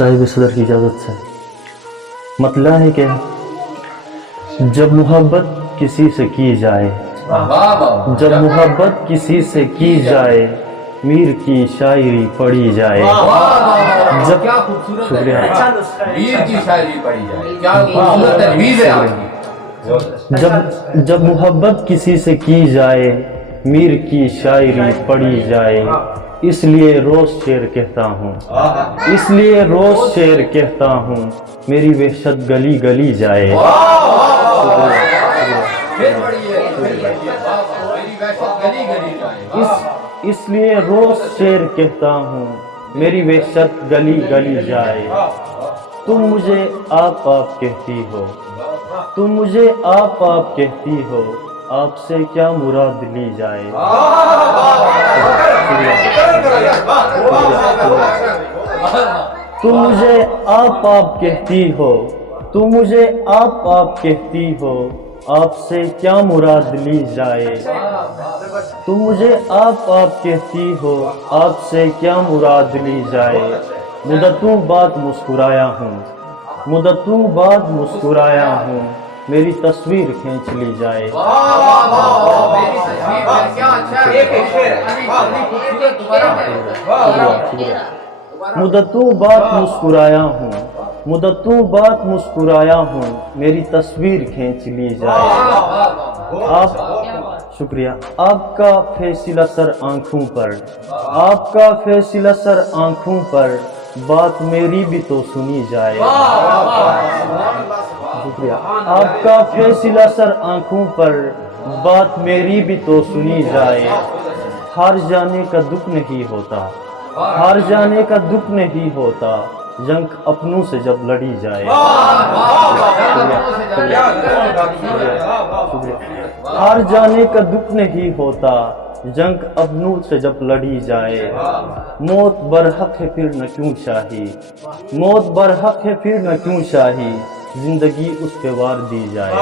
صاحب صدر کی اجازت سے مطلع ہے کہ جب محبت کسی سے کی جائے، جب محبت کسی سے کی جائے، میر کی شاعری پڑھی جائے، جب شکریہ میر کی شاعری پڑھی جائے، کیا خوبصورت تجویز ہے آپ کی۔ جب محبت کسی سے کی جائے، میر کی شاعری پڑھی جائے، اس لیے روز شعر کہتا ہوں، اس لیے روز شعر کہتا ہوں، میری وحشت گلی گلی جائے۔ اس لیے روز شعر کہتا ہوں، میری وحشت گلی گلی جائے۔ تم مجھے آپ آپ کہتی ہو، تم مجھے آپ آپ کہتی ہو، آپ سے کیا مراد لی جائے۔ تم مجھے آپ آپ کہتی ہو، تم مجھے آپ آپ کہتی ہو، آپ سے کیا مراد لی جائے۔ تم مجھے آپ آپ کہتی ہو، آپ سے کیا مراد لی جائے۔ مدتوں بعد مسکرایا ہوں، مدتوں بعد مسکرایا ہوں، میری تصویر کھینچ لی جائے۔ مدتوں بعد مسکرایا ہوں، مدتوں بعد مسکرایا ہوں، میری تصویر کھینچ لی جائے۔ آپ شکریہ، آپ کا فیصلہ سر آنکھوں پر، آپ کا فیصلہ سر آنکھوں پر، بات میری بھی تو سنی جائے۔ شکریہ، آپ کا فیصلہ سر آنکھوں پر، بات میری بھی تو سنی جائے۔ ہار جانے کا دکھ نہیں ہوتا، ہار جانے کا دکھ نہیں ہوتا، جنگ اپنوں سے جب لڑی جائے۔ ہار جانے کا دکھ نہیں ہوتا، جنگ اپنوں سے جب لڑی جائے۔ موت برحق ہے پھر نہ کیوں شاہی، موت برحق ہے پھر نہ کیوں شاہی، زندگی اس پہ وار دی جائے۔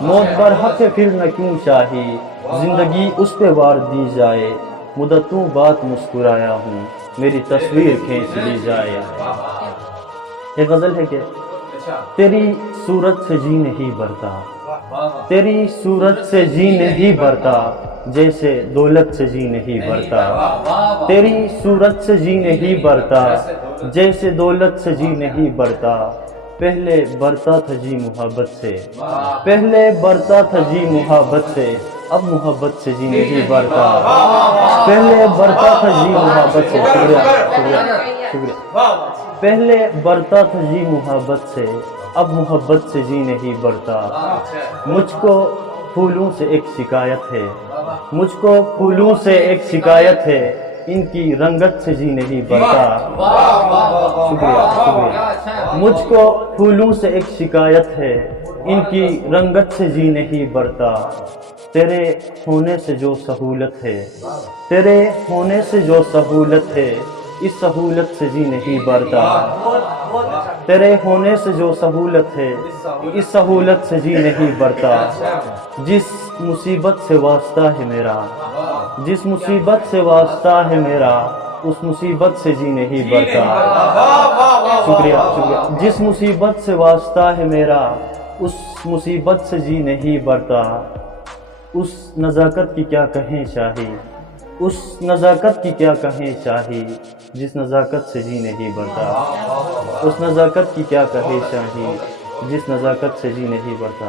موت برحق ہے پھر نہ کیوں شاہی، زندگی اس پہ وار دی جائے۔ مدتوں بعد مسکرایا ہوں، میری تصویر کھینچ لی جائے۔ ایک غزل ہے کہ تیری صورت سے جی نہیں بھرتا، تیری صورت سے جی نہیں بھرتا، جیسے دولت سے جی نہیں بھرتا۔ تیری صورت سے جی نہیں بھرتا، جیسے دولت سے جی نہیں بھرتا۔ پہلے برتا تھا جی محبت سے، پہلے برتا تھا جی محبت سے، اب محبت سے جی نہیں بھرتا۔ پہلے برتا تھا جی محبت سے، شکریہ، پہلے برتا تھا جی محبت سے، اب محبت سے جی نہیں بھرتا۔ مجھ کو پھولوں سے ایک شکایت ہے، مجھ کو پھولوں سے ایک شکایت ہے، ان کی رنگت سے جی نہیں بھرتا۔ شکریہ، شکریہ، مجھ کو پھولوں سے ایک شکایت ہے، ان کی رنگت سے جی نہیں بھرتا۔ تیرے ہونے سے جو سہولت ہے، تیرے ہونے سے جو سہولت ہے، اس سہولت سے جی نہیں بھرتا۔ تیرے ہونے سے جو سہولت ہے، اس سہولت سے جی نہیں بھرتا۔ جس مصیبت سے واسطہ ہے میرا، جس مصیبت سے واسطہ ہے میرا، اس مصیبت سے جی نہیں بھرتا۔ شکریہ، شکریہ، جس مصیبت سے واسطہ ہے میرا، اس مصیبت سے جی نہیں بھرتا۔ اس نزاکت کی کیا کہیں شاہی، اس نزاکت کی کیا کہیں شاہی، جس نزاکت سے جی نہیں بھرتا۔ اس نزاکت کی کیا کہیں شاہی، جس نزاکت سے جی نہیں بھرتا۔